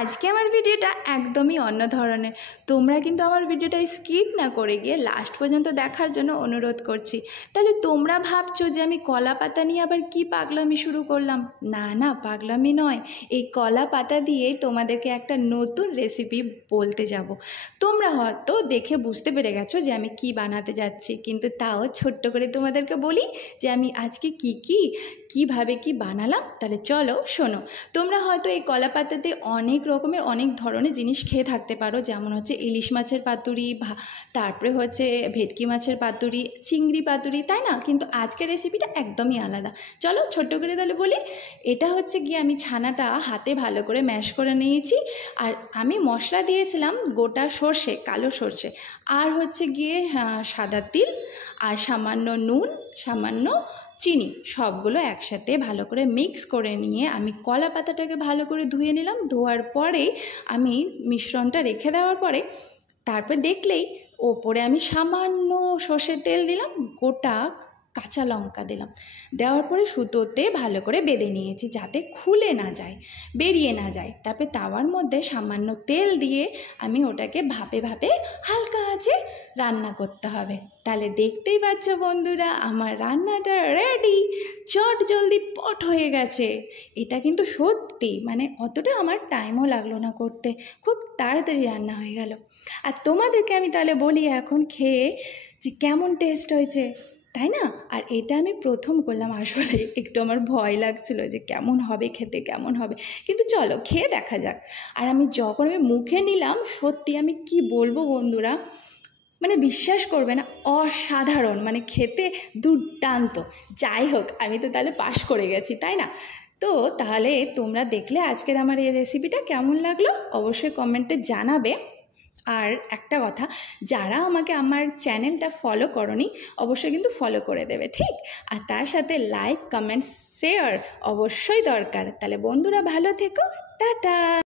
আজকে আমার ভিডিওটা একদমই অন্য ধরনের। তোমরা কিন্তু আমার ভিডিওটা স্কিপ না করে গিয়ে লাস্ট পর্যন্ত দেখার জন্য অনুরোধ করছি। তাহলে তোমরা ভাবছো যে আমি কলা পাতা নিয়ে আবার কি পাগলামি শুরু করলাম। না না, পাগলামি নয়, এই কলা পাতা দিয়েই তোমাদেরকে একটা নতুন রেসিপি বলতে যাব। তোমরা হয়তো দেখে বুঝতে পেরে গেছো যে আমি কি বানাতে যাচ্ছি, কিন্তু তাও ছোট্ট করে তোমাদেরকে বলি যে আমি আজকে কিভাবে কি বানালাম। তাহলে চলো শোনো। তোমরা হয়তো এই কলা পাতাতে অনেক রকমের অনেক ধরনের জিনিস খেয়ে থাকতে পারো, যেমন হচ্ছে ইলিশ মাছের পাতুরি, তারপরে হচ্ছে ভেটকি মাছের পাতুরি, চিংড়ি পাতুরি, তাই না? কিন্তু আজকের রেসিপিটা একদমই আলাদা। চলো ছোট্ট করে তাহলে বলি। এটা হচ্ছে গিয়ে আমি ছানাটা হাতে ভালো করে ম্যাশ করে নিয়েছি, আর আমি মশলা দিয়েছিলাম গোটা সর্ষে, কালো সর্ষে, আর হচ্ছে গিয়ে সাদা তিল, আর সামান্য নুন, সামান্য চিনি, সবগুলো একসাথে ভালো করে মিক্স করে নিয়ে আমি কলা পাতাটাকে ভালো করে ধুয়ে নিলাম। ধোয়ার পরে আমি মিশ্রণটা রেখে দেওয়ার পরে তারপর দেখলেই ওপরে আমি সামান্য সর্ষের তেল দিলাম, গোটা কাঁচা লঙ্কা দিলাম, দেওয়ার পরে সুতোতে ভালো করে বেঁধে নিয়েছি যাতে খুলে না যায়, বেরিয়ে না যায়। তারপরে তাওয়ার মধ্যে সামান্য তেল দিয়ে আমি ওটাকে ভাপে ভাপে হালকা আঁচে রান্না করতে হবে। তাহলে দেখতেই পাচ্ছ বন্ধুরা, আমার রান্নাটা রেডি, চট জলদি পট হয়ে গেছে। এটা কিন্তু সত্যি, মানে অতটা আমার টাইমও লাগলো না করতে, খুব তাড়াতাড়ি রান্না হয়ে গেল। আর তোমাদেরকে আমি তাহলে বলি এখন খেয়ে যে কেমন টেস্ট হয়েছে, তাই না? আর এটা আমি প্রথম করলাম, আসলে একটু আমার ভয় লাগছিল যে কেমন হবে খেতে, কেমন হবে, কিন্তু চলো খেয়ে দেখা যাক। আর আমি যখন মুখে নিলাম, সত্যি আমি কি বলবো বন্ধুরা, মানে বিশ্বাস করবে না, অসাধারণ, মানে খেতে দুর্দান্ত। যাই হোক, আমি তো তাহলে পাশ করে গেছি, তাই না? তো তাহলে তোমরা দেখলে আজকের আমার এই রেসিপিটা কেমন লাগলো অবশ্যই কমেন্টে জানাবে। আর একটা কথা, যারা আমাকে আমার চ্যানেলটা ফলো করনি অবশ্যই কিন্তু ফলো করে দেবে, ঠিক? আর তার সাথে লাইক, কমেন্ট, শেয়ার অবশ্যই দরকার। তাহলে বন্ধুরা ভালো থেকো, টাটা।